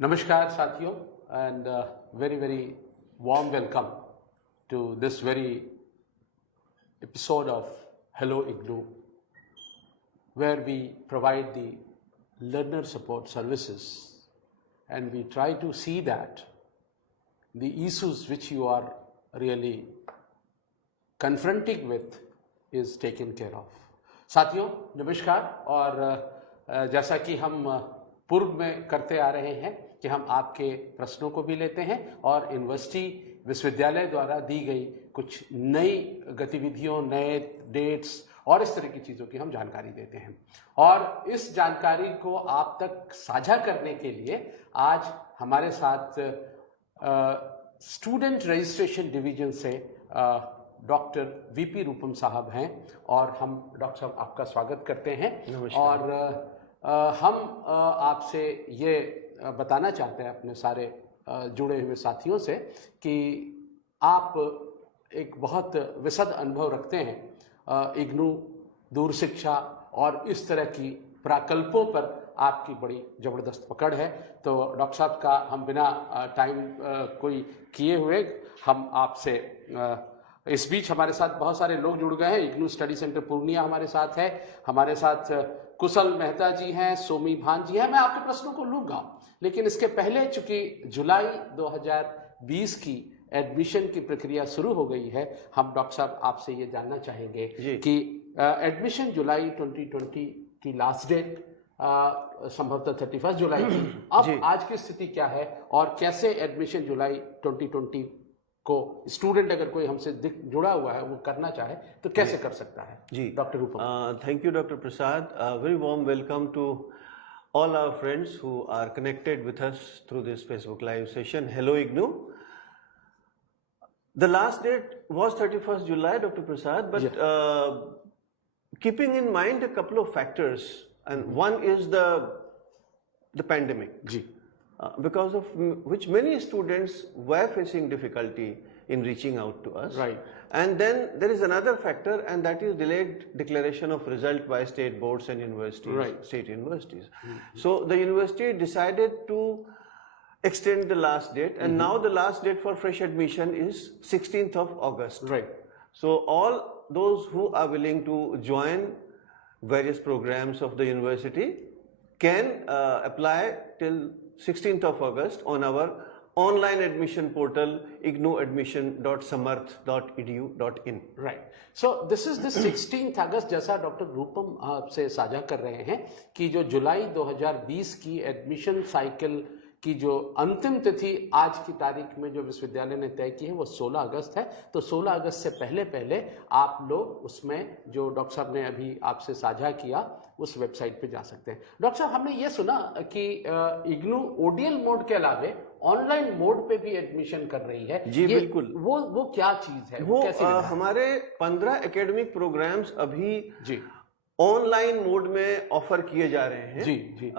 Namaskar Sathiyo, and very warm welcome to this very episode of Hello IGNOU, where we provide the learner support services and we try to see that the issues which you are really confronting with is taken care of. साथियों नमस्कार। और जैसा कि हम पूर्व में करते आ रहे हैं कि हम आपके प्रश्नों को भी लेते हैं और यूनिवर्सिटी विश्वविद्यालय द्वारा दी गई कुछ नई गतिविधियों, नए डेट्स और इस तरह की चीज़ों की हम जानकारी देते हैं। और इस जानकारी को आप तक साझा करने के लिए आज हमारे साथ स्टूडेंट रजिस्ट्रेशन डिवीजन से डॉक्टर वीपी रूपम साहब हैं और हम डॉक्टर साहब आपका स्वागत करते हैं। और हम आपसे ये बताना चाहते हैं अपने सारे जुड़े हुए साथियों से कि आप एक बहुत विशद अनुभव रखते हैं इग्नू, दूर शिक्षा और इस तरह की प्रकल्पों पर आपकी बड़ी ज़बरदस्त पकड़ है। तो डॉक्टर साहब का हम बिना टाइम कोई किए हुए हम आपसे इस बीच हमारे साथ बहुत सारे लोग जुड़ गए हैं। इग्नू स्टडी सेंटर पूर्णिया हमारे साथ है, हमारे साथ कुशल मेहता जी हैं, सोमी भान जी हैं। मैं आपके प्रश्नों को लूँगा, लेकिन इसके पहले चूंकि जुलाई 2020 की एडमिशन की प्रक्रिया शुरू हो गई है, हम डॉक्टर साहब आपसे ये जानना चाहेंगे कि एडमिशन जुलाई 2020 की लास्ट डेट संभवतः 31 जुलाई की, अब आज की स्थिति क्या है और कैसे एडमिशन जुलाई 2020 को स्टूडेंट अगर कोई हमसे जुड़ा हुआ है वो करना चाहे तो कैसे कर सकता है? जी doctor Rupam. Thank you doctor Prasad. Very warm welcome to all our friends who are connected with us through this Facebook live session. Hello IGNOU. The last date was 31st July, Dr. Prasad, but keeping in mind a couple of factors, and one is the pandemic, because of which many students were facing difficulty in reaching out to us. Right. And then there is another factor, and that is delayed declaration of result by state boards and universities, state universities. So the university decided to extend the last date, and now the last date for fresh admission is 16th of August. Right. So all those who are willing to join various programs of the university can apply till 16th of August on our online admission portal ignoadmission.samarth.edu.in. Right. So this is the 16th August, जैसा doctor रूपम आपसे साझा कर रहे हैं कि जो जुलाई 2020 की admission cycle की जो अंतिम तिथि आज की तारीख में जो विश्वविद्यालय ने तय की है वो 16 अगस्त है। तो 16 अगस्त से पहले आप लोग उसमें जो डॉक्टर साहब ने अभी आपसे साझा किया उस वेबसाइट पे जा सकते हैं। डॉक्टर साहब, हमने ये सुना कि इग्नू ओडीएल मोड के अलावे ऑनलाइन मोड पे भी एडमिशन कर रही है। जी बिल्कुल। वो क्या चीज है? वो हमारे 15 एकेडमिक प्रोग्राम्स अभी ऑनलाइन मोड में ऑफर किए जा रहे हैं। जी।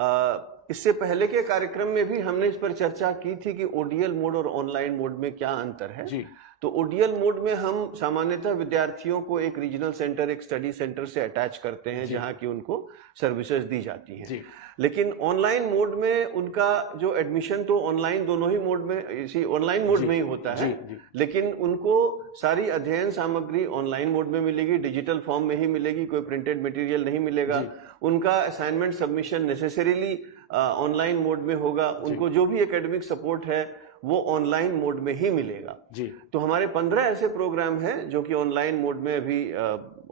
इससे पहले के कार्यक्रम में भी हमने इस पर चर्चा की थी कि ओडीएल मोड और ऑनलाइन मोड में क्या अंतर है। जी। तो ओडीएल मोड में हम सामान्यतः विद्यार्थियों को एक रीजनल सेंटर, एक स्टडी सेंटर से अटैच करते हैं जहां की उनको सर्विसेज दी जाती हैं। जी। लेकिन ऑनलाइन मोड में उनका जो एडमिशन तो ऑनलाइन दोनों ही मोड में, इसी ऑनलाइन मोड में ही होता है। जी। लेकिन उनको सारी अध्ययन सामग्री ऑनलाइन मोड में मिलेगी, डिजिटल फॉर्म में ही मिलेगी, कोई प्रिंटेड मटेरियल नहीं मिलेगा। उनका assignment submission necessarily online mode में होगा। उनको जो भी एकेडमिक सपोर्ट है वो ऑनलाइन मोड में ही मिलेगा। जी। तो हमारे 15 ऐसे प्रोग्राम हैं जो कि ऑनलाइन मोड में अभी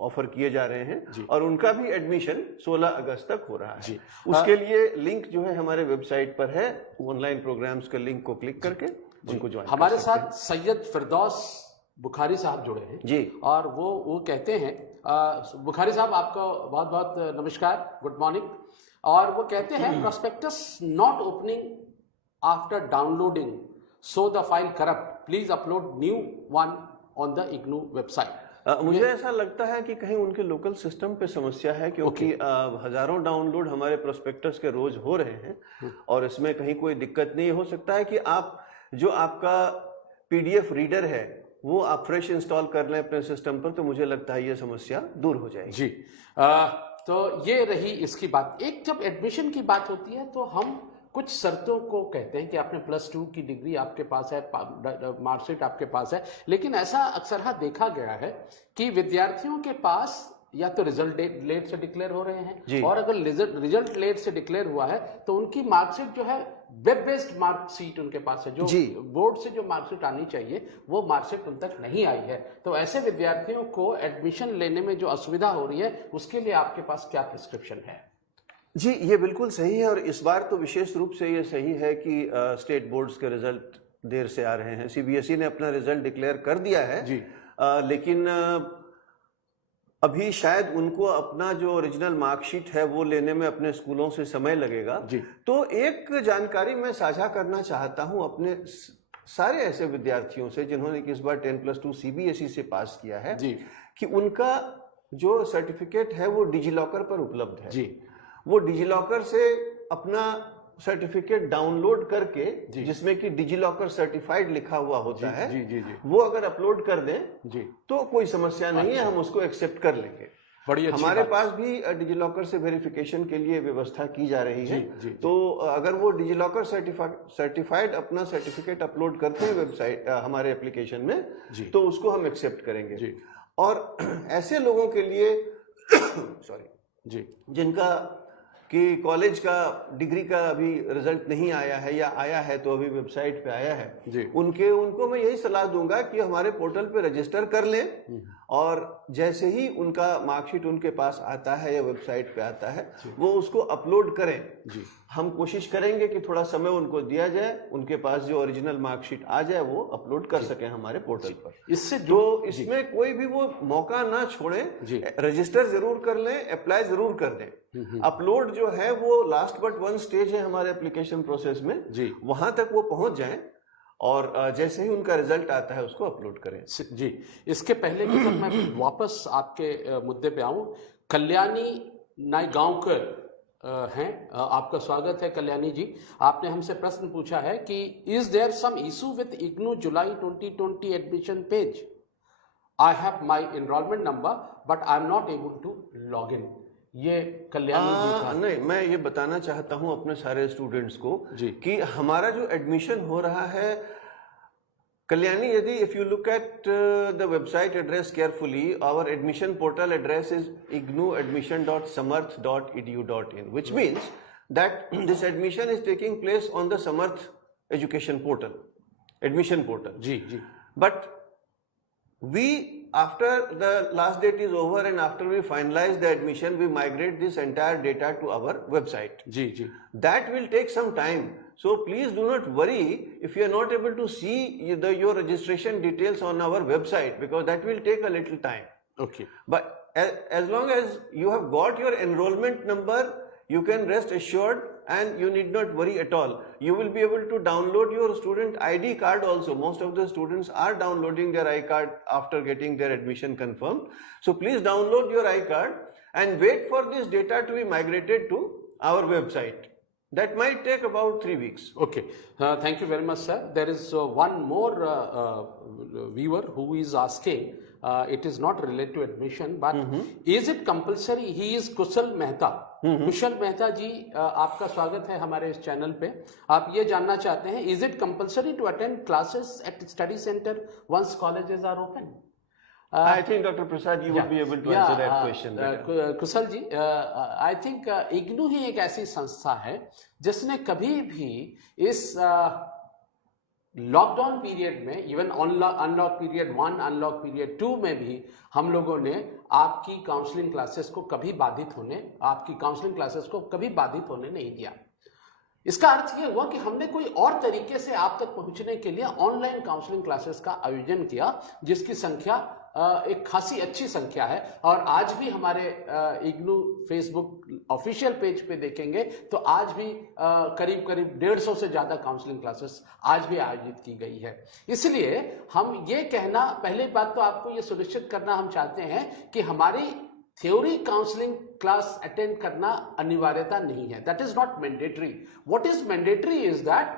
ऑफर किए जा रहे हैं और उनका भी एडमिशन 16 अगस्त तक हो रहा है। जी। उसके लिए लिंक जो है हमारे वेबसाइट पर है, ऑनलाइन प्रोग्राम्स के लिंक को क्लिक करके उनको ज्वाइन। हमारे साथ सैयद फिरदौस बुखारी साहब जुड़े हैं जी, और वो कहते हैं, बुखारी साहब आपका बहुत बहुत नमस्कार, गुड मॉर्निंग। और वो कहते हैं prospectus not opening after downloading, so the file corrupt, please upload new one on the IGNOU website. मुझे ऐसा लगता है कि कहीं उनके लोकल सिस्टम पे समस्या है, क्योंकि हजारों डाउनलोड हमारे प्रोस्पेक्टस के रोज हो रहे हैं और इसमें कहीं कोई दिक्कत नहीं। हो सकता है कि आप जो आपका पीडीएफ रीडर है वो आप फ्रेश इंस्टॉल कर लें अपने सिस्टम पर, तो मुझे लगता है ये समस्या दूर हो जाएगी। जी। तो ये रही इसकी बात। एक जब एडमिशन की बात होती है तो हम कुछ शर्तों को कहते हैं कि आपने +2 की डिग्री आपके पास है, मार्कशीट आपके पास है, लेकिन ऐसा अक्सर देखा गया है कि विद्यार्थियों के पास या तो रिजल्ट लेट से डिक्लेयर हो रहे हैं, और अगर रिजल्ट लेट से डिक्लेयर हुआ है तो उनकी मार्कशीट जो है वेब बेस्ड मार्कशीट उनके पास है, जो बोर्ड से जो मार्कशीट आनी चाहिए वो मार्कशीट उन तक नहीं आई है। तो ऐसे विद्यार्थियों को एडमिशन लेने में जो असुविधा हो रही है उसके लिए आपके पास क्या प्रिस्क्रिप्शन है? जी, ये बिल्कुल सही है, और इस बार तो विशेष रूप से ये सही है कि स्टेट बोर्ड्स के रिजल्ट देर से आ रहे हैं। सीबीएसई ने अपना रिजल्ट डिक्लेयर कर दिया है जी, लेकिन अभी शायद उनको अपना जो ओरिजिनल मार्कशीट है वो लेने में अपने स्कूलों से समय लगेगा जी। तो एक जानकारी मैं साझा करना चाहता हूं अपने सारे ऐसे विद्यार्थियों से जिन्होंने इस बार 10+2 सीबीएसई से पास किया है जी, कि उनका जो सर्टिफिकेट है वो डिजिलॉकर पर उपलब्ध है जी। वो डिजिलॉकर से अपना सर्टिफिकेट डाउनलोड करके, जिसमें कि डिजिलॉकर सर्टिफाइड लिखा हुआ होता है, वो अगर अपलोड कर दें जी, तो कोई समस्या नहीं है, हम उसको एक्सेप्ट कर लेंगे। बड़ी अच्छी हमारे पास भी डिजिलॉकर से वेरिफिकेशन के लिए व्यवस्था की जा रही है। तो अगर वो डिजिलॉकर सर्टिफाइड अपना सर्टिफिकेट अपलोड करते हैं वेबसाइट हमारे एप्लीकेशन में, तो उसको हम एक्सेप्ट करेंगे। और ऐसे लोगों के लिए सॉरी जी, जिनका कि कॉलेज का डिग्री का अभी रिजल्ट नहीं आया है या आया है तो अभी वेबसाइट पे आया है जी, उनको मैं यही सलाह दूंगा कि हमारे पोर्टल पे रजिस्टर कर लें, और जैसे ही उनका मार्कशीट उनके पास आता है या वेबसाइट पे आता है वो उसको अपलोड करें जी। हम कोशिश करेंगे कि थोड़ा समय उनको दिया जाए, उनके पास जो ओरिजिनल मार्कशीट आ जाए वो अपलोड कर सकें हमारे पोर्टल पर। इससे तो इसमें कोई भी वो मौका ना छोड़ें, रजिस्टर जरूर कर लें, अप्लाई जरूर कर दें। अपलोड जो है वो लास्ट बट वन स्टेज है हमारे एप्लीकेशन प्रोसेस में जी, वहां तक वो पहुंच जाएं, और जैसे ही उनका रिजल्ट आता है उसको अपलोड करें जी। इसके पहले कि जब मैं वापस आपके मुद्दे पे आऊं, कल्याणी नायगांवकर हैं, आपका स्वागत है कल्याणी जी। आपने हमसे प्रश्न पूछा है कि is there some issue with IGNOU July 2020 admission page? I have my enrolment number but I am not able to log in. ये कल्याणी जी का नहीं, मैं ये बताना चाहता हूं अपने सारे स्टूडेंट्स को जी, कि हमारा जो एडमिशन हो रहा है कल्याणी, यदि if you look at the website address carefully, our admission portal address is ignu.samarth.edu.in, which means that this admission is taking place on the Samarth education portal, admission portal जी जी। but we, after the last date is over and after we finalize the admission, we migrate this entire data to our website जी जी। that will take some time, so please do not worry if you are not able to see your registration details on our website, because that will take a little time. Okay, but as long as you have got your enrollment number, you can rest assured and you need not worry at all. You will be able to download your student ID card also. Most of the students are downloading their ID card after getting their admission confirmed. So please download your ID card and wait for this data to be migrated to our website. That might take about 3 weeks. Okay, thank you very much, sir. There is one more viewer who is asking, it is not related to admission, but is it compulsory? He is Kushal Mehta. कुशल मेहता जी, आपका स्वागत है हमारे इस channel पे। आप ये जानना चाहते हैं, is it compulsory to attend classes at study centre once colleges are open? I think Dr. Prasad, you would be able to answer that question. Kushal ji, I think IGNOU ही एक ऐसी संस्था है जिसने कभी भी इस लॉकडाउन पीरियड में, even unlock period 1, unlock period 2 में भी हम लोगों ने आपकी काउंसलिंग क्लासेस को कभी बाधित होने नहीं दिया। इसका अर्थ ये हुआ कि हमने कोई और तरीके से आप तक पहुंचने के लिए ऑनलाइन काउंसलिंग क्लासेस का आयोजन किया, जिसकी संख्या एक खासी अच्छी संख्या है। और आज भी हमारे इग्नू फेसबुक ऑफिशियल पेज पे देखेंगे तो आज भी करीब 150 से ज़्यादा काउंसलिंग क्लासेस आज भी आयोजित की गई है। इसलिए हम ये कहना, पहली बात तो आपको ये सुनिश्चित करना हम चाहते हैं कि हमारी थ्योरी काउंसलिंग क्लास अटेंड करना अनिवार्यता नहीं है। That is not mandatory. What is mandatory is that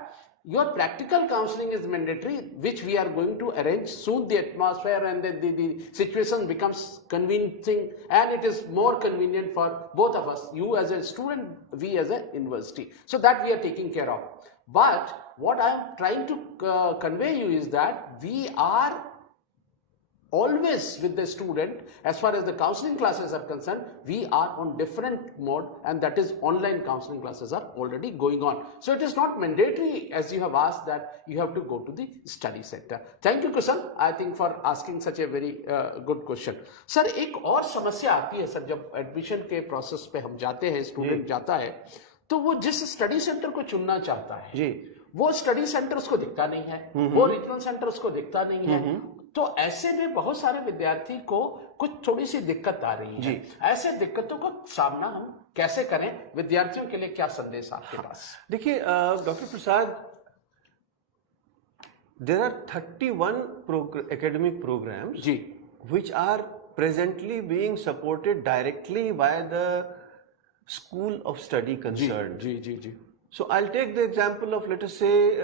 your practical counseling is mandatory, which we are going to arrange soon. The atmosphere and the situation becomes convincing, and it is more convenient for both of us, you as a student, we as a university. So that we are taking care of. But what I am trying to convey you is that we are always with the student. As far as the counseling classes are concerned, we are on different mode, and that is online counseling classes are already going on. So it is not mandatory, as you have asked, that you have to go to the study center. Thank you Kushal, I think, for asking such a very good question. Sir एक और समस्या आती है sir, जब admission के process पे हम जाते हैं, स्टूडेंट जाता है, तो वो जिस स्टडी सेंटर को चुनना चाहता है जी, वो स्टडी सेंटर उसको दिखता नहीं है, वो रीजनल सेंटर उसको दिखता नहीं है। तो ऐसे में बहुत सारे विद्यार्थी को कुछ थोड़ी सी दिक्कत आ रही है। ऐसे दिक्कतों का सामना हम कैसे करें, विद्यार्थियों के लिए क्या संदेश आपके पास? देखिए doctor Prasad, there are 31 academic programs which are presently being supported directly by the school of study concerned. So I'll take the example of, let us say,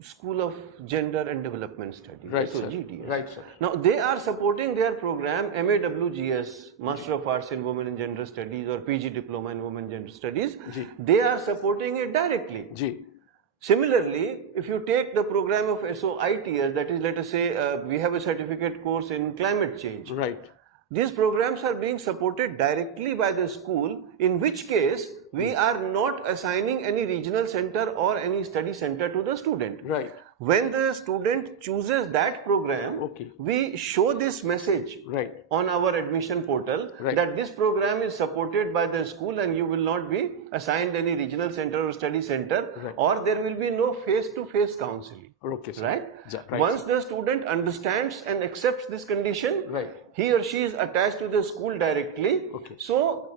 School of Gender and Development Studies, right, so sir. GDS. Right, sir. Now they are supporting their program MAWGS, Master of Arts in Women and Gender Studies, or PG Diploma in Women and Gender Studies. They are supporting it directly. Similarly, if you take the program of SOITS, that is, let us say, we have a certificate course in climate change. Right. These programs are being supported directly by the school, in which case we are not assigning any regional center or any study center to the student. Right. When the student chooses that program, we show this message on our admission portal that this program is supported by the school and you will not be assigned any regional center or study center, or there will be no face-to-face counseling. Once the student understands and accepts this condition, he or she is attached to the school directly. So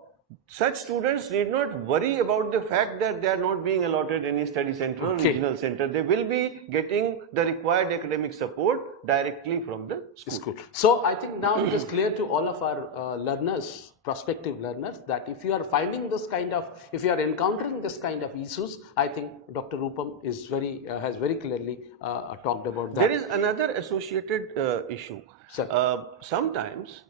such students need not worry about the fact that they are not being allotted any study center or regional center. They will be getting the required academic support directly from the school. So I think now it is clear to all of our learners, prospective learners, that if you are finding this kind of, if you are encountering this kind of issues, I think Dr. Rupam is has very clearly talked about that. There is another associated issue. Sometimes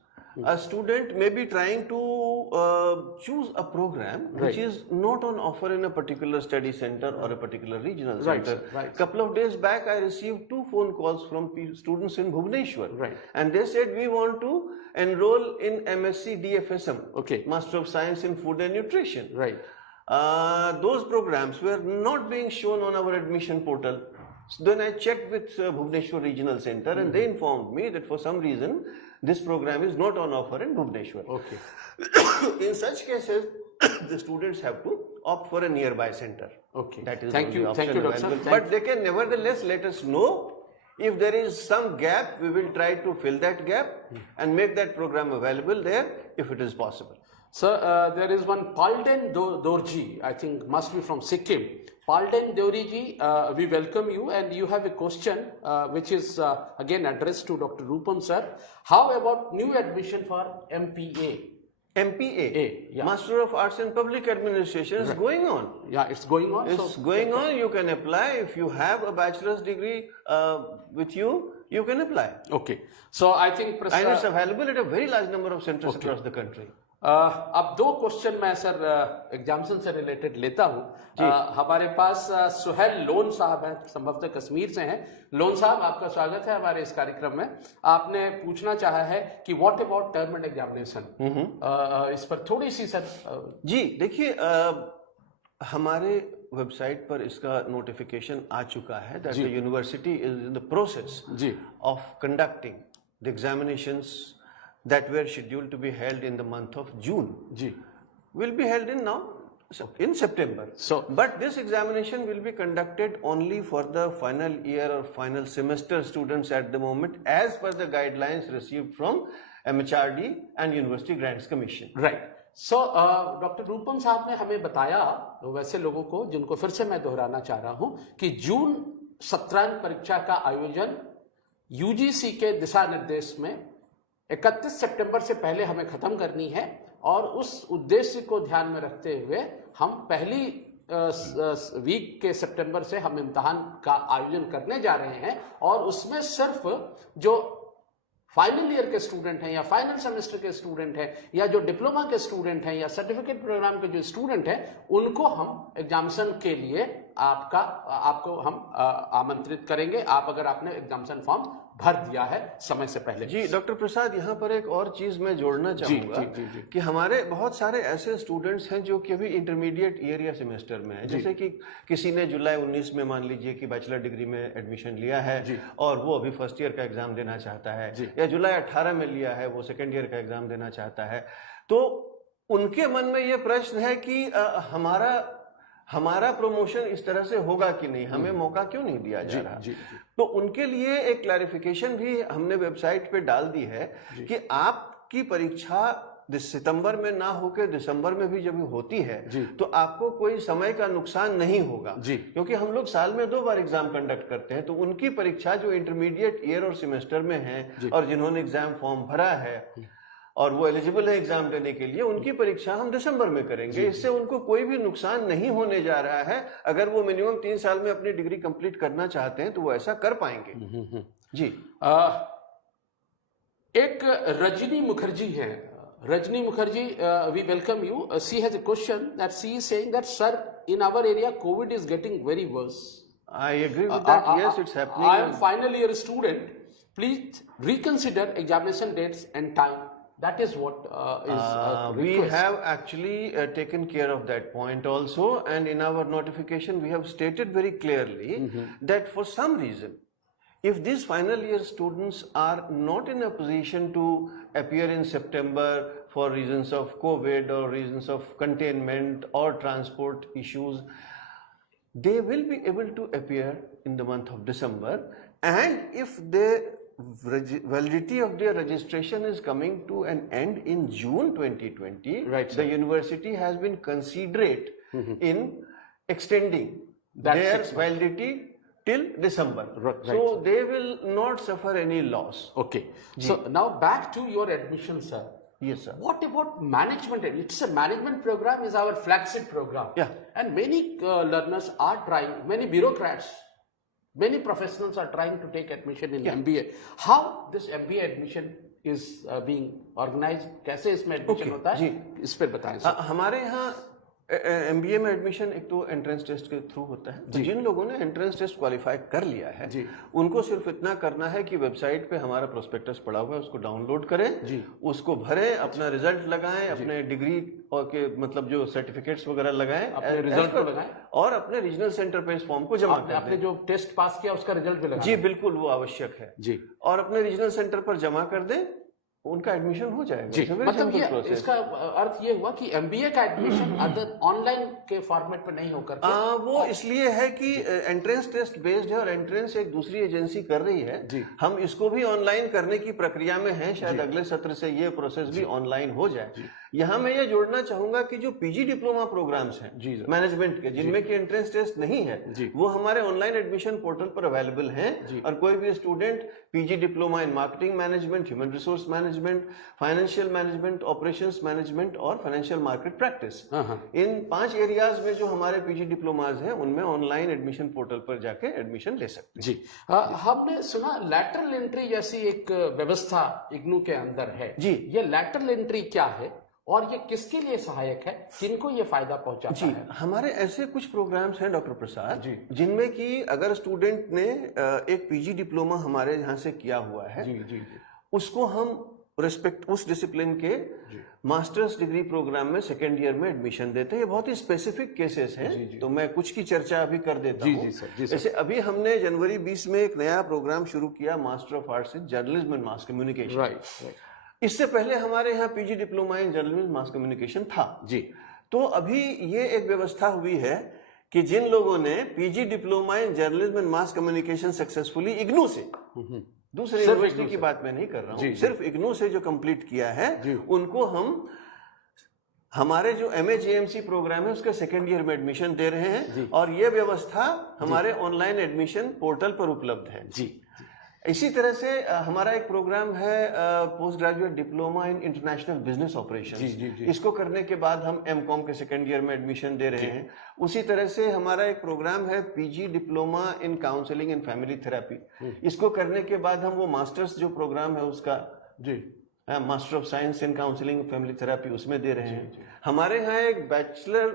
a student may be trying to choose a program which is not on offer in a particular study center or a particular regional center. Couple of days back, I received 2 phone calls from students in Bhubaneswar, and they said, we want to enroll in MSc DFSM, Master of Science in Food and Nutrition. Those programs were not being shown on our admission portal. So then I checked with Bhubaneswar Regional Center, and they informed me that for some reason this program is not on offer in Bhubaneswar. In such cases, the students have to opt for a nearby center. That is thank you, Doctor. But they can nevertheless let us know if there is some gap. We will try to fill that gap and make that program available there if it is possible. Sir, there is one Palden Dorji, I think must be from Sikkim. Palden Dorji, we welcome you, and you have a question which is again addressed to Dr. Rupam sir. How about new admission for MPA? MPA, Master of Arts in Public Administration, is going on. Yeah, it's going on. It's going on. You can apply. If you have a bachelor's degree with you, you can apply. So I think and it's available at a very large number of centers across the country. अब 2 question मैं sir examination से related लेता हूं। हमारे पास Suhail loan साहब हैं, संभवतः कश्मीर से हैं। लोन साहब, आपका स्वागत है हमारे इस कार्यक्रम में। आपने पूछना चाहा है कि what about term and examination, इस पर थोड़ी सी सर। जी देखिए, हमारे वेबसाइट पर इसका नोटिफिकेशन आ चुका है that the university is in the process of conducting the examinations that were scheduled to be held in the month of June. Will be held in September. But this examination will be conducted only for the final year or final semester students at the moment, as per the guidelines received from MHRD and University Grants Commission. So, doctor Rupam sahab ने हमें बताया, वैसे लोगों को जिनको फिर से मैं दोहराना चाह रहा हूं, कि जून सत्रांत परीक्षा का आयोजन यूजीसी के दिशा निर्देश में 31 सितंबर से पहले हमें खत्म करनी है, और उस उद्देश्य को ध्यान में रखते हुए हम पहली वीक के सितंबर से हम इम्तिहान का आयोजन करने जा रहे हैं, और उसमें सिर्फ जो फाइनल ईयर के स्टूडेंट हैं या फाइनल सेमेस्टर के स्टूडेंट हैं या जो डिप्लोमा के स्टूडेंट हैं या सर्टिफिकेट प्रोग्राम के जो स्टूडेंट हैं, उनको हम एग्जामिनेशन के लिए आपको हम आमंत्रित करेंगे, आप अगर आपने एग्जामिनेशन फॉर्म भर दिया है समय से पहले। जी डॉक्टर प्रसाद, यहाँ पर एक और चीज मैं जोड़ना चाहूंगा कि हमारे बहुत सारे ऐसे स्टूडेंट्स हैं जो कि अभी इंटरमीडिएट ईयर या सेमेस्टर में हैं, जैसे कि किसी ने जुलाई 19 में मान लीजिए कि बैचलर डिग्री में एडमिशन लिया है और वो अभी फर्स्ट ईयर का एग्जाम देना चाहता है, या जुलाई 18 में लिया है वो सेकेंड ईयर का एग्जाम देना चाहता है, तो उनके मन में ये प्रश्न है कि हमारा प्रमोशन इस तरह से होगा कि नहीं, हमें मौका क्यों नहीं दिया जा रहा। तो उनके लिए एक क्लैरिफिकेशन भी हमने वेबसाइट पे डाल दी है कि आपकी परीक्षा सितंबर में ना होकर दिसंबर में भी जब होती है तो आपको कोई समय का नुकसान नहीं होगा, क्योंकि हम लोग साल में 2 बार एग्जाम कंडक्ट करते हैं। तो उनकी परीक्षा जो इंटरमीडिएट ईयर और सेमेस्टर में है और जिन्होंने एग्जाम फॉर्म भरा है और वो एलिजिबल है एग्जाम देने के लिए, उनकी परीक्षा हम दिसंबर में करेंगे। इससे उनको कोई भी नुकसान नहीं होने जा रहा है। अगर वो मिनिमम 3 साल में अपनी डिग्री कंप्लीट करना चाहते हैं तो वो ऐसा कर पाएंगे। जी एक रजनी मुखर्जी है, Rajni Mukherjee, we welcome you. She has a question that she is saying that sir, in our area covid is getting very worse. I agree with that, yes it's happening. I am final year student, please reconsider examination dates and time. That is what is we have actually taken care of that point also, and in our notification we have stated very clearly that for some reason, if these final year students are not in a position to appear in September for reasons of COVID or reasons of containment or transport issues, they will be able to appear in the month of December, and if the validity of their registration is coming to an end in June 2020, right, the university has been considerate in extending their validity till December. Right. So they will not suffer any loss. Okay. So now back to your admission, sir. Yes, sir. What about management? It's a management program, is our flagship program. Yeah. And many learners are trying, many bureaucrats, many professionals are trying to take admission in MBA. How this MBA admission is being organized? कैसे इसमें admission होता है? इस पर बताएं sir. हमारे यहाँ MBA में एडमिशन एक तो एंट्रेंस टेस्ट के थ्रू होता है। तो जिन लोगों ने एंट्रेंस टेस्ट क्वालिफाई कर लिया है उनको सिर्फ इतना करना है कि वेबसाइट पे हमारा प्रोस्पेक्टस पड़ा हुआ है, उसको डाउनलोड करें, उसको भरें, अपना रिजल्ट लगाएं, अपने डिग्री और के मतलब जो सर्टिफिकेट्स वगैरह लगाएं, अपने रिजल्ट को लगाएं और अपने रीजनल सेंटर पे इस फॉर्म को जमा करें। आपने जो टेस्ट पास किया उसका रिजल्ट भी लगाएं। जी बिल्कुल, वो आवश्यक है जी। और अपने रीजनल सेंटर पर जमा कर दें, उनका एडमिशन हो जाएगा जी। मतलब ये इसका अर्थ ये हुआ कि एमबीए का एडमिशन अदर ऑनलाइन के फॉर्मेट पे नहीं होकर वो इसलिए है कि एंट्रेंस टेस्ट बेस्ड है और एंट्रेंस एक दूसरी एजेंसी कर रही है जी। हम इसको भी ऑनलाइन करने की प्रक्रिया में हैं, शायद अगले सत्र से ये प्रोसेस भी ऑनलाइन हो जाए। यहाँ मैं ये जोड़ना चाहूंगा कि जो पीजी डिप्लोमा प्रोग्राम्स हैं मैनेजमेंट के, जिनमें की एंट्रेंस टेस्ट नहीं है, वो हमारे ऑनलाइन एडमिशन पोर्टल पर अवेलेबल हैं और कोई भी student PG diploma in marketing management, human resource management, financial management, operations management और फाइनेंशियल मार्केट प्रैक्टिस, इन 5 एरियाज में जो हमारे पीजी डिप्लोमाज हैं उनमें ऑनलाइन एडमिशन पोर्टल पर जाके एडमिशन ले सकते हैं जी। हमने सुना लैटरल एंट्री जैसी एक व्यवस्था इग्नू के अंदर है जी। ये लैटरल एंट्री क्या है और ये किसके लिए सहायक है, किनको ये फायदा पहुंचाता है? हमारे ऐसे कुछ प्रोग्राम्स हैं डॉक्टर प्रसाद जी, जिनमें कि अगर स्टूडेंट ने एक पीजी डिप्लोमा हमारे यहाँ से किया हुआ है जी, उसको हम रिस्पेक्ट उस डिसिप्लिन के मास्टर्स डिग्री प्रोग्राम में सेकेंड ईयर में एडमिशन देते हैं। ये बहुत ही स्पेसिफिक केसेस हैं, तो मैं कुछ की चर्चा अभी कर देता हूँ। जैसे अभी हमने जनवरी 20 में एक नया प्रोग्राम शुरू किया, master of arts in journalism and mass communication. इससे पहले हमारे यहाँ PG diploma in journalism mass communication था जी। तो अभी ये एक व्यवस्था हुई है कि जिन लोगों ने PG diploma in journalism and mass communication successfully IGNOU से, दूसरी यूनिवर्सिटी की बात मैं नहीं कर रहा हूँ, सिर्फ इग्नू से जो कंप्लीट किया है, उनको हम हमारे जो MAJMC प्रोग्राम है उसके सेकेंड ईयर में एडमिशन दे रहे हैं और ये व्यवस्था हमारे ऑनलाइन एडमिशन पोर्टल पर उपलब्ध है जी। इसी तरह से हमारा एक प्रोग्राम है post graduate diploma in international business operations. इसको करने के बाद हम एमकॉम के सेकेंड ईयर में एडमिशन दे रहे हैं। उसी तरह से हमारा एक प्रोग्राम है PG diploma in counselling and family therapy. इसको करने के बाद हम वो मास्टर्स जो प्रोग्राम है उसका master of science in counselling family therapy उसमें दे रहे हैं। हमारे यहाँ एक बैचलर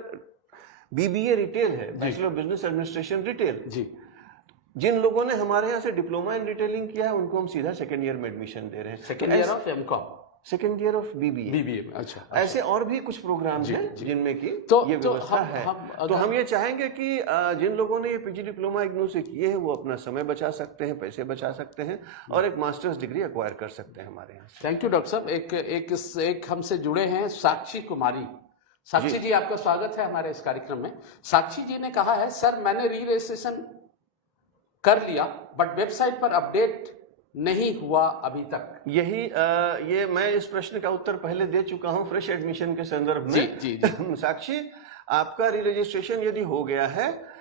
बीबीए रिटेल है, bachelor of business administration retail. जिन लोगों ने हमारे यहाँ से डिप्लोमा इन रिटेलिंग किया है उनको हम सीधा सेकेंड ईयर में एडमिशन दे रहे हैं। Second year of MCom, second year of BBA. अच्छा, ऐसे और भी कुछ प्रोग्राम हैं जिनमें की ये व्यवस्था है। तो हम ये चाहेंगे कि जिन लोगों ने ये पीजी डिप्लोमा इग्नू से किए हैं वो अपना समय बचा सकते हैं, पैसे बचा सकते हैं और एक मास्टर्स डिग्री एक्वायर कर सकते हैं हमारे यहाँ। थैंक यू डॉक्टर साहब। एक हमसे जुड़े हैं साक्षी कुमारी। साक्षी जी, आपका स्वागत है हमारे इस कार्यक्रम में। साक्षी जी ने कहा है, सर मैंने री रजिस्ट्रेशन कर लिया बट वेबसाइट पर अपडेट नहीं हुआ अभी तक। ये मैं इस प्रश्न का उत्तर पहले दे चुका हूं फ्रेश एडमिशन के संदर्भ में। जी। साक्षी, आपका री रजिस्ट्रेशन यदि हो गया है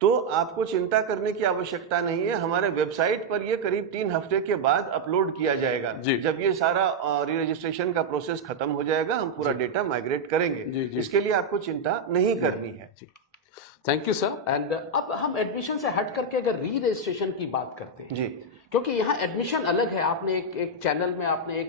तो आपको चिंता करने की आवश्यकता नहीं है। हमारे वेबसाइट पर ये करीब 3 हफ्ते के बाद अपलोड किया जाएगा। जब ये सारा री रजिस्ट्रेशन का प्रोसेस खत्म हो जाएगा हम पूरा डेटा माइग्रेट करेंगे। इसके लिए आपको चिंता नहीं करनी है। Thank you sir. एंड अब हम एडमिशन से हट करके अगर री रजिस्ट्रेशन की बात करते हैं जी, क्योंकि यहाँ एडमिशन अलग है। आपने एक चैनल में आपने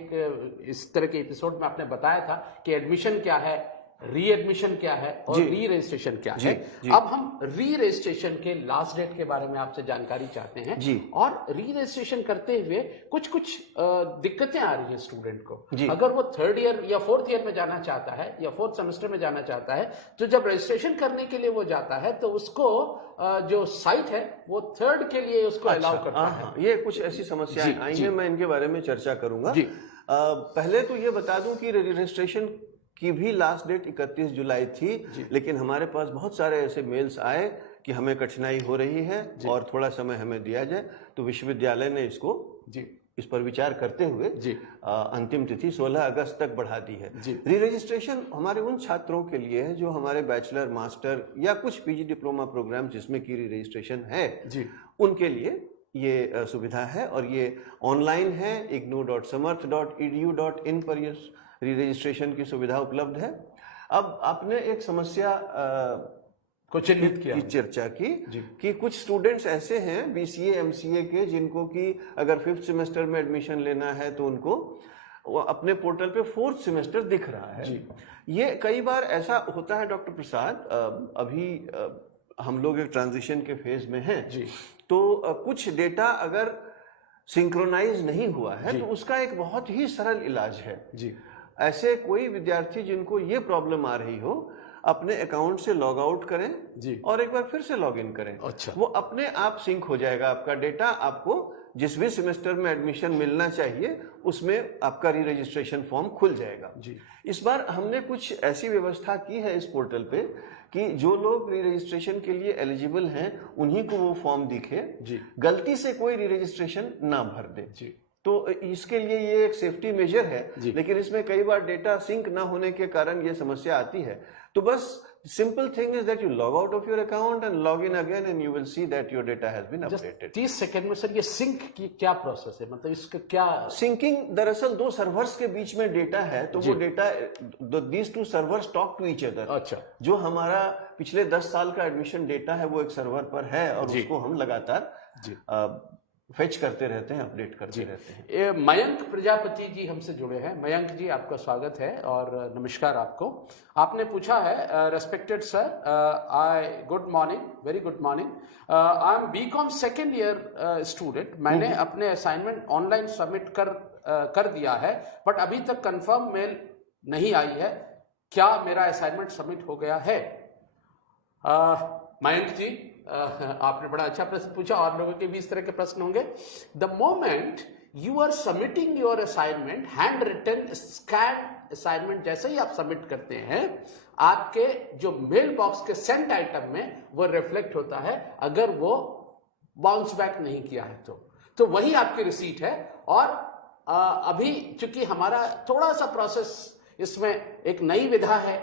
इस तरह के एपिसोड में आपने बताया था कि एडमिशन क्या है, री एडमिशन क्या है और री रजिस्ट्रेशन क्या है। अब हम री रजिस्ट्रेशन के लास्ट डेट के बारे में आपसे जानकारी चाहते हैं जी। और री रजिस्ट्रेशन करते हुए कुछ दिक्कतें आ रही है स्टूडेंट को। अगर वो 3rd ईयर या 4th ईयर में जाना चाहता है या 4th सेमेस्टर में जाना चाहता है तो जब रजिस्ट्रेशन करने के लिए वो जाता है तो उसको जो साइट है वो 3rd के लिए उसको अलाउ करता है। ये कुछ ऐसी समस्याएं आई हैं, मैं इनके बारे में चर्चा करूंगा। पहले तो ये बता दूं कि रजिस्ट्रेशन की भी लास्ट डेट 31 जुलाई थी, लेकिन हमारे पास बहुत सारे ऐसे मेल्स आए कि हमें कठिनाई हो रही है और थोड़ा समय हमें दिया जाए। तो विश्वविद्यालय ने इसको इस पर विचार करते हुए अंतिम तिथि 16 अगस्त तक बढ़ा दी है। री रजिस्ट्रेशन हमारे उन छात्रों के लिए है जो हमारे बैचलर, मास्टर या कुछ पीजी डिप्लोमा प्रोग्राम जिसमें की री रजिस्ट्रेशन है उनके लिए ये सुविधा है और ये ऑनलाइन है। ignou.samarth.edu.in पर ये री रजिस्ट्रेशन की सुविधा उपलब्ध है। अब आपने एक समस्या को चिन्हित किया की चर्चा की कि कुछ स्टूडेंट्स ऐसे हैं बीसीए एमसीए के जिनको कि अगर 5th सेमेस्टर में एडमिशन लेना है तो उनको अपने पोर्टल पे 4th सेमेस्टर दिख रहा है। ये कई बार ऐसा होता है डॉक्टर प्रसाद, अभी हम लोग एक ट्रांजिशन के फेज में हैं तो कुछ डेटा अगर सिंक्रोनाइज नहीं हुआ है तो उसका एक बहुत ही सरल इलाज है। ऐसे कोई विद्यार्थी जिनको ये प्रॉब्लम आ रही हो अपने अकाउंट से लॉग आउट करें और एक बार फिर से लॉग इन करें। वो अपने आप सिंक हो जाएगा आपका डेटा। आपको जिस भी सेमेस्टर में एडमिशन मिलना चाहिए उसमें आपका री रजिस्ट्रेशन फॉर्म खुल जाएगा। इस बार हमने कुछ ऐसी व्यवस्था की है इस पोर्टल पे कि जो लोग री रजिस्ट्रेशन के लिए एलिजिबल हैं उन्हीं को वो फॉर्म दिखे, गलती से कोई री रजिस्ट्रेशन ना भर दे। तो इसके लिए ये एक सेफ्टी मेजर है, लेकिन इसमें कई बार डेटा सिंक ना होने के कारण ये समस्या आती है। तो बस simple thing is that you log out of your account and log in again and you will see that your data has been updated. 30 second में सर ये सिंक की क्या प्रोसेस है, मतलब इसका क्या? सिंकिंग दरअसल 2 सर्वर्स के बीच में डेटा है तो वो data these 2 servers talk to each other. अच्छा, जो हमारा पिछले 10 साल का एडमिशन डेटा है वो एक सर्वर पर है और उसको हम लगातार फेच करते रहते हैं, अपडेट करते रहते हैं। मयंक प्रजापति जी हमसे जुड़े हैं। मयंक जी, आपका स्वागत है और नमस्कार आपको। आपने पूछा है, respected sir, good morning, very good morning, I am BCom second year student. मैंने अपने असाइनमेंट ऑनलाइन सबमिट कर दिया है बट अभी तक कंफर्म मेल नहीं आई है। क्या मेरा असाइनमेंट सबमिट हो गया है? मयंक जी, आपने बड़ा अच्छा प्रश्न पूछा और लोगों के भी इस तरह के प्रश्न होंगे। The moment you are submitting your assignment, handwritten scan assignment जैसे ही आप सबमिट करते हैं आपके जो मेल बॉक्स के सेंट आइटम में वो रिफ्लेक्ट होता है। अगर वो बाउंस बैक नहीं किया है तो वही आपकी रिसीट है। और अभी चूंकि हमारा थोड़ा सा प्रोसेस इसमें एक नई विधा है,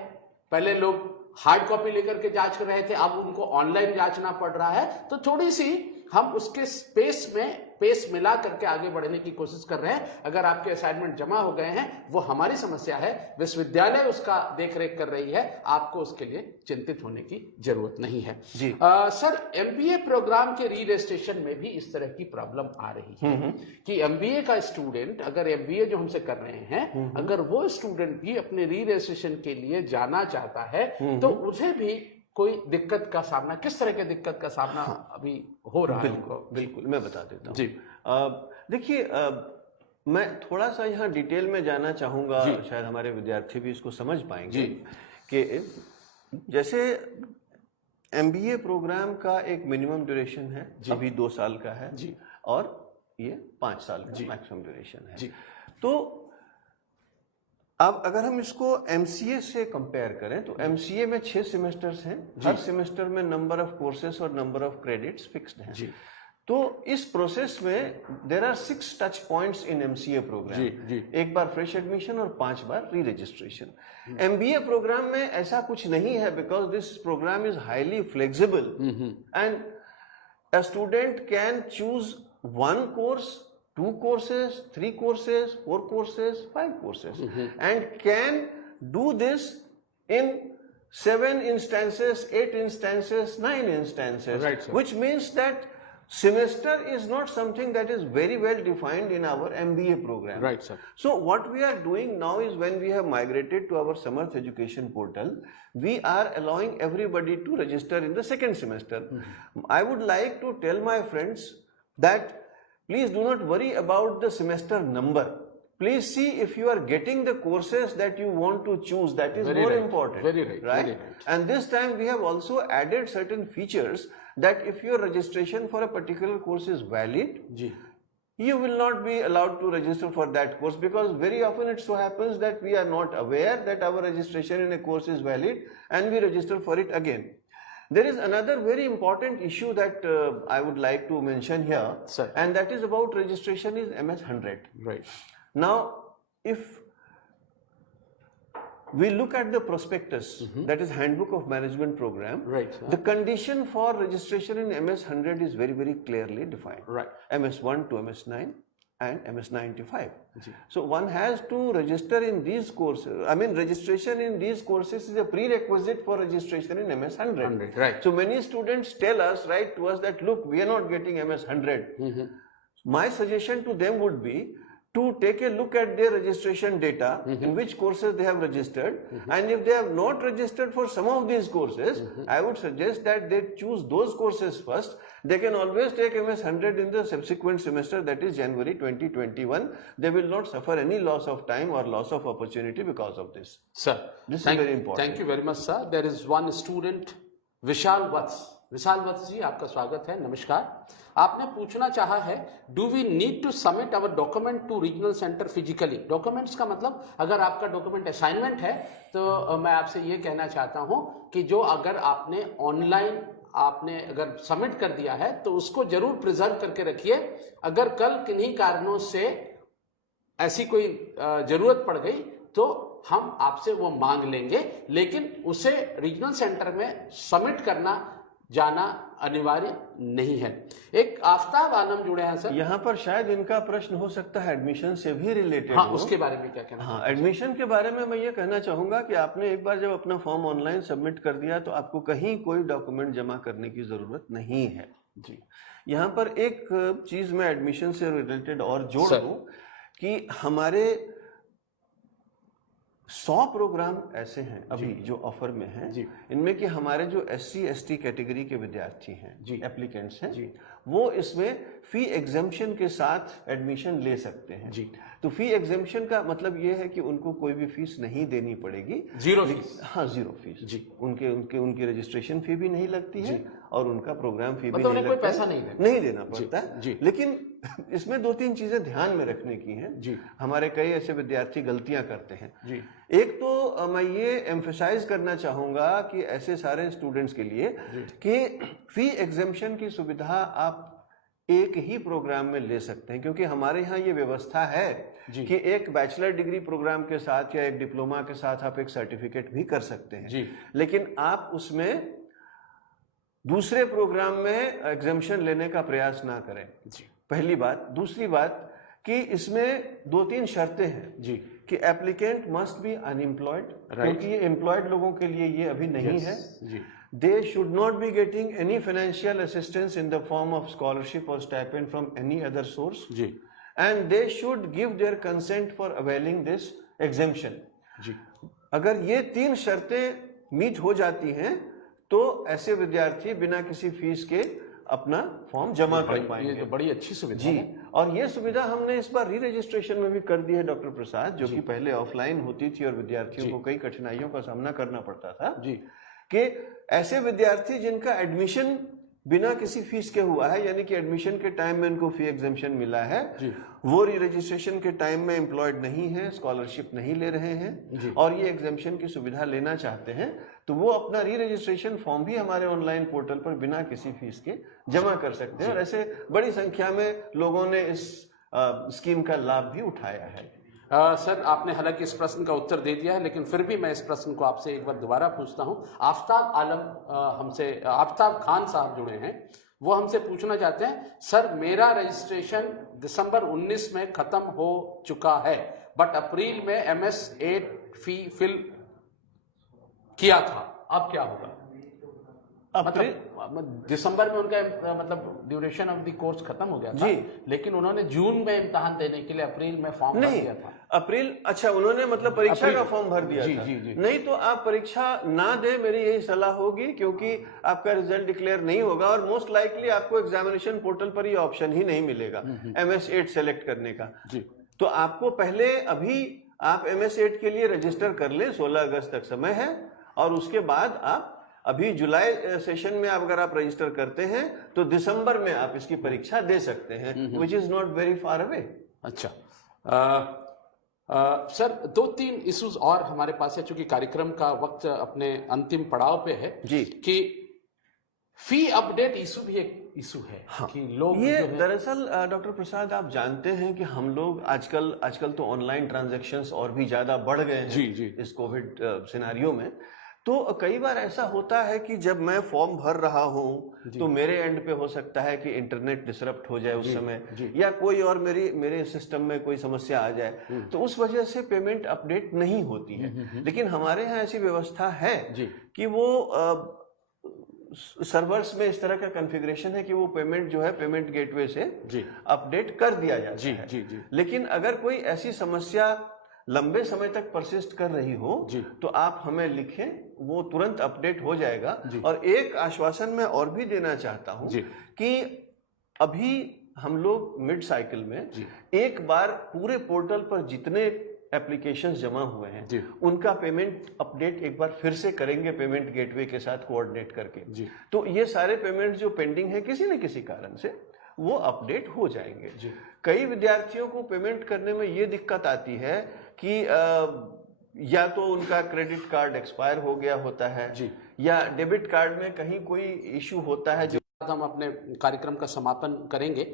पहले लोग हार्ड कॉपी लेकर के जांच कर रहे थे, अब उनको ऑनलाइन जांचना पड़ रहा है, तो थोड़ी सी हम उसके स्पेस में पेस मिला करके आगे बढ़ने की कोशिश कर रहे हैं। अगर आपके असाइनमेंट जमा हो गए हैं, वो हमारी समस्या है, विश्वविद्यालय उसका देखरेख कर रही है, आपको उसके लिए चिंतित होने की जरूरत नहीं है जी। सर, एमबीए प्रोग्राम के री रजिस्ट्रेशन में भी इस तरह की प्रॉब्लम आ रही है कि एमबीए का स्टूडेंट, अगर एमबीए जो हमसे कर रहे हैं, अगर वो स्टूडेंट भी अपने री रजिस्ट्रेशन के लिए जाना चाहता है तो उसे भी कोई दिक्कत का सामना, किस तरह के दिक्कत का सामना अभी हो रहा है? बिल्कुल मैं बता देता हूँ जी। देखिए, मैं थोड़ा सा यहाँ डिटेल में जाना चाहूंगा, शायद हमारे विद्यार्थी भी इसको समझ पाएंगे कि जैसे एमबीए प्रोग्राम का एक मिनिमम ड्यूरेशन है, अभी 2 साल का है जी, और ये 5 साल का मैक्सिमम ड्यूरेशन है जी। तो अब अगर हम इसको एमसीए से कंपेयर करें तो एमसीए में 6 सेमेस्टर्स हैं, हर सेमेस्टर में नंबर ऑफ कोर्सेज और नंबर ऑफ क्रेडिट्स फिक्स्ड हैं जी। तो इस प्रोसेस में there are 6 touch points in MCA programme जी। एक बार फ्रेश एडमिशन और 5 बार री रजिस्ट्रेशन। एमबीए प्रोग्राम में ऐसा कुछ नहीं है, because this programme is highly flexible and a student can choose 1 course, 2 courses, 3 courses, 4 courses, 5 courses, and can do this in 7 instances, 8 instances, 9 instances, right, sir. Which means that semester is not something that is very well defined in our MBA program. Right, sir. So what we are doing now is, when we have migrated to our Samarth Education portal, we are allowing everybody to register in the second semester. I would like to tell my friends that please do not worry about the semester number. Please see if you are getting the courses that you want to choose. That is more important. Very right. Very right. And this time we have also added certain features that if your registration for a particular course is valid, you will not be allowed to register for that course, because very often it so happens that we are not aware that our registration in a course is valid and we register for it again. There is another very important issue that I would like to mention here, sir, and that is about registration is MS 100. Right. Now, if we look at the prospectus, that is Handbook of Management Program, right, sir, the condition for registration in MS 100 is very, very clearly defined. Right. MS 1 to MS 9 and MS 95. So one has to register in these courses. I mean, registration in these courses is a prerequisite for registration in MS 100. Right. So many students tell us, write to us that, look, we are not getting MS 100. My suggestion to them would be to take a look at their registration data, in which courses they have registered, and if they have not registered for some of these courses, I would suggest that they choose those courses first. They can always take MS 100 in the subsequent semester, that is January 2021. They will not suffer any loss of time or loss of opportunity because of this. Sir, this is very important. Thank you very much, sir. There is one student, Vishal Vats. Vishal Vats ji, आपका स्वागत है, नमस्कार। आपने पूछना चाहा है, do we need to submit our document to regional centre physically? Documents का मतलब, अगर आपका डॉक्यूमेंट असाइनमेंट है तो मैं आपसे ये कहना चाहता हूं कि जो अगर आपने ऑनलाइन आपने अगर सबमिट कर दिया है तो उसको जरूर प्रिजर्व करके रखिए। अगर कल किन्हीं कारणों से ऐसी कोई जरूरत पड़ गई तो हम आपसे वो मांग लेंगे, लेकिन उसे रीजनल सेंटर में सबमिट करना जाना अनिवार्य नहीं है। एक आफ्ताब आलम जुड़े हैं सर, यहाँ पर शायद इनका प्रश्न हो सकता है एडमिशन से भी रिलेटेड। हाँ, उसके बारे में क्या कहना? हाँ, एडमिशन के बारे में मैं ये कहना चाहूंगा कि आपने एक बार जब अपना फॉर्म ऑनलाइन सबमिट कर दिया तो आपको कहीं कोई डॉक्यूमेंट जमा करने की जरूरत नहीं है जी। यहाँ पर एक चीज मैं एडमिशन से रिलेटेड और जोड़ दूं कि हमारे 100 प्रोग्राम ऐसे हैं अभी जो ऑफर में हैं, इनमें कि हमारे जो SC ST कैटेगरी के विद्यार्थी हैं, एप्लीकेंट्स हैं, वो इसमें फी एग्जेम्पशन के साथ एडमिशन ले सकते हैं जी। तो फी एग्जेम्पशन का मतलब ये है कि उनको कोई भी फीस नहीं देनी पड़ेगी, जीरो फीस। हाँ, जीरो फीस जी। उनकी रजिस्ट्रेशन फी भी नहीं लगती है और उनका प्रोग्राम फी भी नहीं लगता, कोई पैसा नहीं देना पड़ता है। लेकिन इसमें 2-3 चीजें ध्यान में रखने की हैं जी। हमारे कई ऐसे विद्यार्थी गलतियां करते हैं जी। एक तो मैं ये एम्फसाइज करना चाहूंगा कि ऐसे सारे स्टूडेंट्स के लिए कि फी एग्जेम्पशन की सुविधा आप एक ही प्रोग्राम में ले सकते हैं, क्योंकि हमारे यहाँ ये व्यवस्था है कि एक बैचलर डिग्री प्रोग्राम के साथ या एक डिप्लोमा के साथ आप एक सर्टिफिकेट भी कर सकते हैं जी। लेकिन आप उसमें दूसरे प्रोग्राम में एग्जेम्पशन लेने का प्रयास ना करें जी। पहली बात। दूसरी बात कि इसमें 2-3 शर्तें हैं जी कि एप्लीकेंट मस्ट बी अनएम्प्लॉयड, क्योंकि ये एम्प्लॉयड लोगों के लिए ये अभी नहीं है। जी They should not be getting any financial assistance in the form of scholarship or stipend from any other source. Ji And they should give their consent for availing this exemption. जी अगर ये 3 शर्तें मीट हो जाती हैं तो ऐसे विद्यार्थी बिना किसी फीस के अपना फॉर्म जमा कर पाएंगे। ये तो बड़ी अच्छी सुविधा जी है। और ये सुविधा हमने इस बार री रजिस्ट्रेशन में भी कर दी है डॉक्टर प्रसाद, जो कि पहले ऑफलाइन होती थी और विद्यार्थियों को कई कठिनाइयों का सामना करना पड़ता था। जी कि ऐसे विद्यार्थी जिनका एडमिशन बिना किसी फीस के हुआ है, यानी कि एडमिशन के टाइम में उनको फी एग्जेम्पशन मिला है, वो री रजिस्ट्रेशन के टाइम में एम्प्लॉयड नहीं है, स्कॉलरशिप नहीं ले रहे हैं और ये एग्जेम्पशन की सुविधा लेना चाहते हैं, तो वो अपना री रजिस्ट्रेशन फॉर्म भी हमारे ऑनलाइन पोर्टल पर बिना किसी फीस के जमा कर सकते हैं। और ऐसे बड़ी संख्या में लोगों ने इस स्कीम का लाभ भी उठाया है। सर, आपने हालांकि इस प्रश्न का उत्तर दे दिया है, लेकिन फिर भी मैं इस प्रश्न को आपसे एक बार दोबारा पूछता हूं। आफ्ताब खान साहब जुड़े हैं, वो हमसे पूछना चाहते हैं, सर मेरा रजिस्ट्रेशन दिसंबर 19 में खत्म हो चुका है, बट अप्रैल में MS8 फी फिल किया था, अब क्या होगा? मतलब दिसंबर में उनका मतलब ड्यूरेशन ऑफ द कोर्स खत्म हो गया था, लेकिन उन्होंने जून में इम्तिहान देने के लिए अप्रैल में फॉर्म भर दिया था। अप्रैल, अच्छा, उन्होंने मतलब परीक्षा का फॉर्म भर दिया था। जी। नहीं तो आप परीक्षा ना दे, मेरी यही सलाह होगी, क्योंकि आपका रिजल्ट डिक्लेयर नहीं होगा और मोस्ट लाइकली आपको एग्जामिनेशन पोर्टल पर ये ऑप्शन ही नहीं मिलेगा MS8 सेलेक्ट करने का। तो आपको पहले अभी आप MS8 के लिए रजिस्टर कर लें, 16 अगस्त तक समय है, और उसके बाद आप अभी जुलाई सेशन में अगर आप रजिस्टर करते हैं तो दिसंबर में आप इसकी परीक्षा दे सकते हैं, which is not very far away. अच्छा सर, 2-3 इश्यूज और हमारे पास है, चूंकि कार्यक्रम का वक्त अपने अंतिम पड़ाव पे है जी, कि फी अपडेट इशू भी एक इशू है। हाँ, कि लोग ये दरअसल डॉक्टर प्रसाद, आप जानते हैं कि हम लोग आजकल तो ऑनलाइन ट्रांजैक्शंस और भी ज्यादा बढ़ गए हैं जी इस कोविड सिनेरियो में। तो कई बार ऐसा होता है कि जब मैं फॉर्म भर रहा हूं तो मेरे एंड पे हो सकता है कि इंटरनेट डिसरप्ट हो जाए उस समय, या कोई और मेरे सिस्टम में कोई समस्या आ जाए, तो उस वजह से पेमेंट अपडेट नहीं होती है। लेकिन हमारे यहाँ ऐसी व्यवस्था है कि वो सर्वर्स में इस तरह का कॉन्फ़िगरेशन है कि वो पेमेंट जो है पेमेंट गेटवे से अपडेट कर दिया जाता है। लेकिन अगर कोई ऐसी समस्या लंबे समय तक परसिस्ट कर रही हो तो आप हमें लिखें, वो तुरंत अपडेट हो जाएगा। और एक आश्वासन मैं और भी देना चाहता हूं कि अभी हम लोग मिड साइकिल में एक बार पूरे पोर्टल पर जितने एप्लीकेशंस जमा हुए हैं उनका पेमेंट अपडेट एक बार फिर से करेंगे पेमेंट गेटवे के साथ कोऑर्डिनेट करके। तो ये सारे पेमेंट जो पेंडिंग है किसी न किसी कारण से, वो अपडेट हो जाएंगे। कई विद्यार्थियों को पेमेंट करने में ये दिक्कत आती है कि या तो उनका क्रेडिट कार्ड एक्सपायर हो गया होता है या डेबिट कार्ड में कहीं कोई इशू होता है। जो हम अपने कार्यक्रम का समापन करेंगे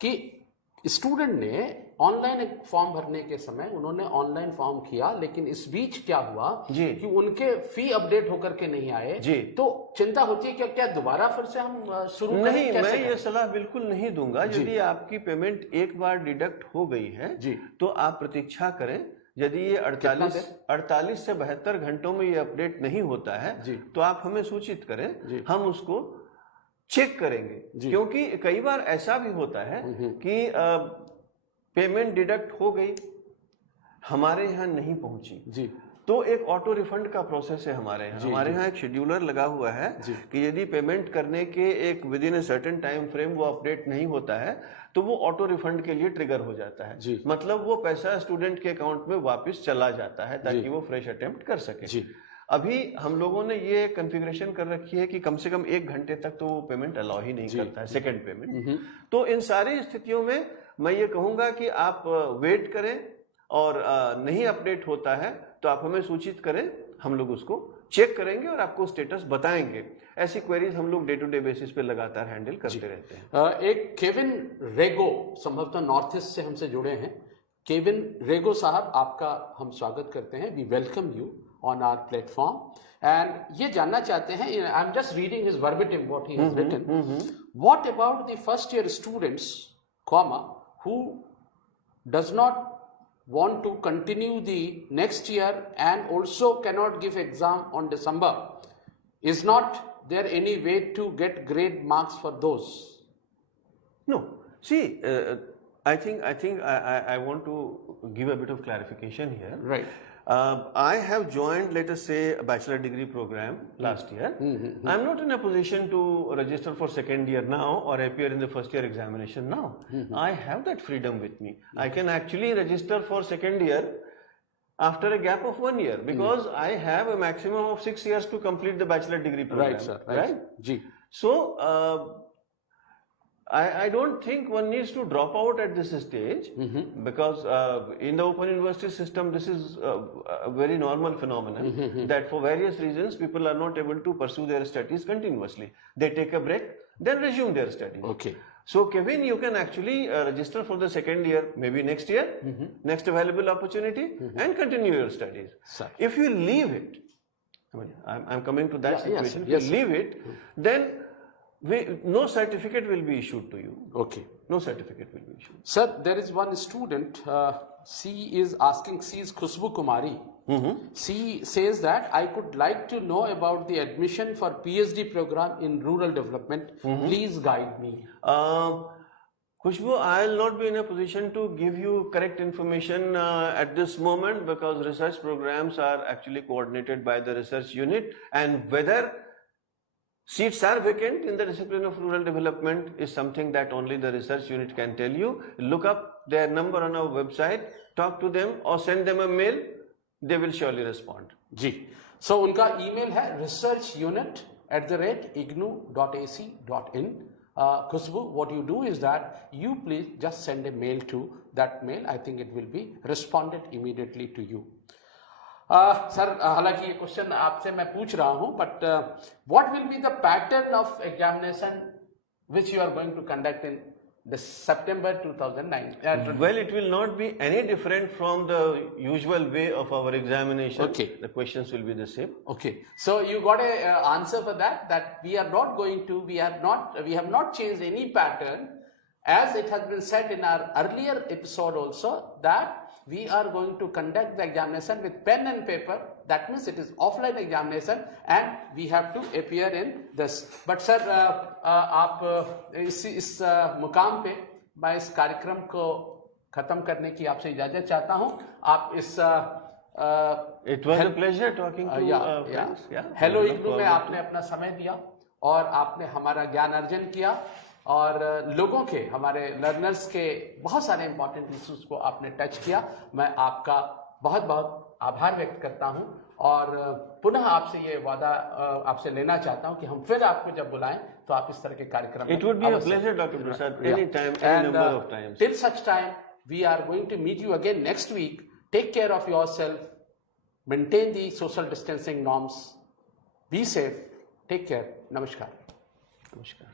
कि स्टूडेंट ने ऑनलाइन फॉर्म भरने के समय उन्होंने ऑनलाइन फॉर्म किया, लेकिन इस बीच क्या हुआ कि उनके फी अपडेट होकर के नहीं आए, तो चिंता होती है कि क्या दोबारा फिर से हम शुरू करें? नहीं, मैं ये सलाह बिल्कुल नहीं दूंगा। यदि आपकी पेमेंट एक बार डिडक्ट हो गई है तो आप प्रतीक्षा करें। यदि ये 48 से 72 घंटों में ये अपडेट नहीं होता है तो आप हमें सूचित करें, हम उसको चेक करेंगे। क्योंकि कई बार ऐसा भी होता है कि पेमेंट डिडक्ट हो गई, हमारे यहाँ नहीं पहुंची, तो एक ऑटो रिफंड का प्रोसेस है हमारे यहाँ एक शेड्यूलर लगा हुआ है कि यदि पेमेंट करने के एक with in a certain time frame वो अपडेट नहीं होता है तो वो ऑटो रिफंड के लिए ट्रिगर हो जाता है। मतलब वो पैसा स्टूडेंट के अकाउंट में वापस चला जाता है ताकि वो फ्रेश अटेम्प्ट कर सके। अभी हम लोगों ने ये कॉन्फ़िगरेशन कर रखी है कि कम से कम 1 घंटे तक तो वो पेमेंट अलाउ ही नहीं करता है, सेकंड पेमेंट। तो इन सारी स्थितियों में मैं ये कहूंगा कि आप वेट करें, और नहीं अपडेट होता है तो आप हमें सूचित करें, हम लोग उसको चेक करेंगे और आपको स्टेटस बताएंगे। ऐसी क्वेरीज हम लोग डे टू डे बेसिस पे लगातार हैंडल करते रहते हैं। एक केविन रेगो संभवतः नॉर्थ ईस्ट से हमसे जुड़े हैं। केविन रेगो साहब, आपका हम स्वागत करते हैं। We welcome you on our platform and ये जानना चाहते हैं, I am just reading his verbatim what he has written, what about the first year students who does not want to continue the next year and also cannot give exam on December, is not there any way to get grade marks for those? No. See, I think I want to give a bit of clarification here. Right. I have joined, let us say, a bachelor degree program last year. I'm not in a position to register for second year now or appear in the first year examination now. I have that freedom with me. I can actually register for second year after a gap of 1 year because I have a maximum of 6 years to complete the bachelor degree program. Right, sir. Right. Ji. So, I don't think one needs to drop out at this stage because in the Open University system, this is a very normal phenomenon that for various reasons people are not able to pursue their studies continuously. They take a break, then resume their studies. Okay. So, Kevin, you can actually register for the second year, maybe next year, next available opportunity, and continue your studies. Sir. If you leave it, I mean, I'm coming to that situation. Yes, if you leave it, then no certificate will be issued to you. Okay. No certificate will be issued. Sir, there is one student, she is Khushbu Kumari. She says that I could like to know about the admission for PhD program in rural development. Please guide me. Khushbu, I will not be in a position to give you correct information at this moment because research programs are actually coordinated by the research unit, and whether seats are vacant in the discipline of rural development is something that only the research unit can tell you. Look up their number on our website, talk to them or send them a mail. They will surely respond. जी. So उनका email है researchunit@ignu.ac.in. Khushbu, what you do is that you please just send a mail to that mail. I think it will be responded immediately to you. Sir, हालांकि ये question आपसे मैं पूछ रहा हूं, but what will be the pattern of examination which you are going to conduct in the September 2009? Well, it will not be any different from the usual way of our examination. Okay. The questions will be the same. Okay. So you got a answer for that we are not going to, we have not changed any pattern, as it has been said in our earlier episode also, that we are going to conduct the examination with pen and paper. That means it is offline examination and we have to appear in this. But sir, आप इस मुकाम पे मैं इस कार्यक्रम को खत्म करने की आपसे इजाजत चाहता हूँ. आप इस It was a pleasure talking to friends. Hello IGNOU में आपने अपना समय दिया और आपने हमारा ज्ञान अर्जन किया और लोगों के, हमारे लर्नर्स के बहुत सारे इंपॉर्टेंट इश्यूज को आपने टच किया. मैं आपका बहुत बहुत आभार व्यक्त करता हूं और पुनः आपसे ये वादा आपसे लेना चाहता हूं कि हम फिर आपको जब बुलाएं तो आप इस तरह के कार्यक्रम में. It would be a pleasure, Dr. Prasad, anytime, any number of times. Till such time, we are going to meet you again next week. Take care of yourself. Maintain the social distancing norms. Be safe. Take care. Namaskar. Namaskar.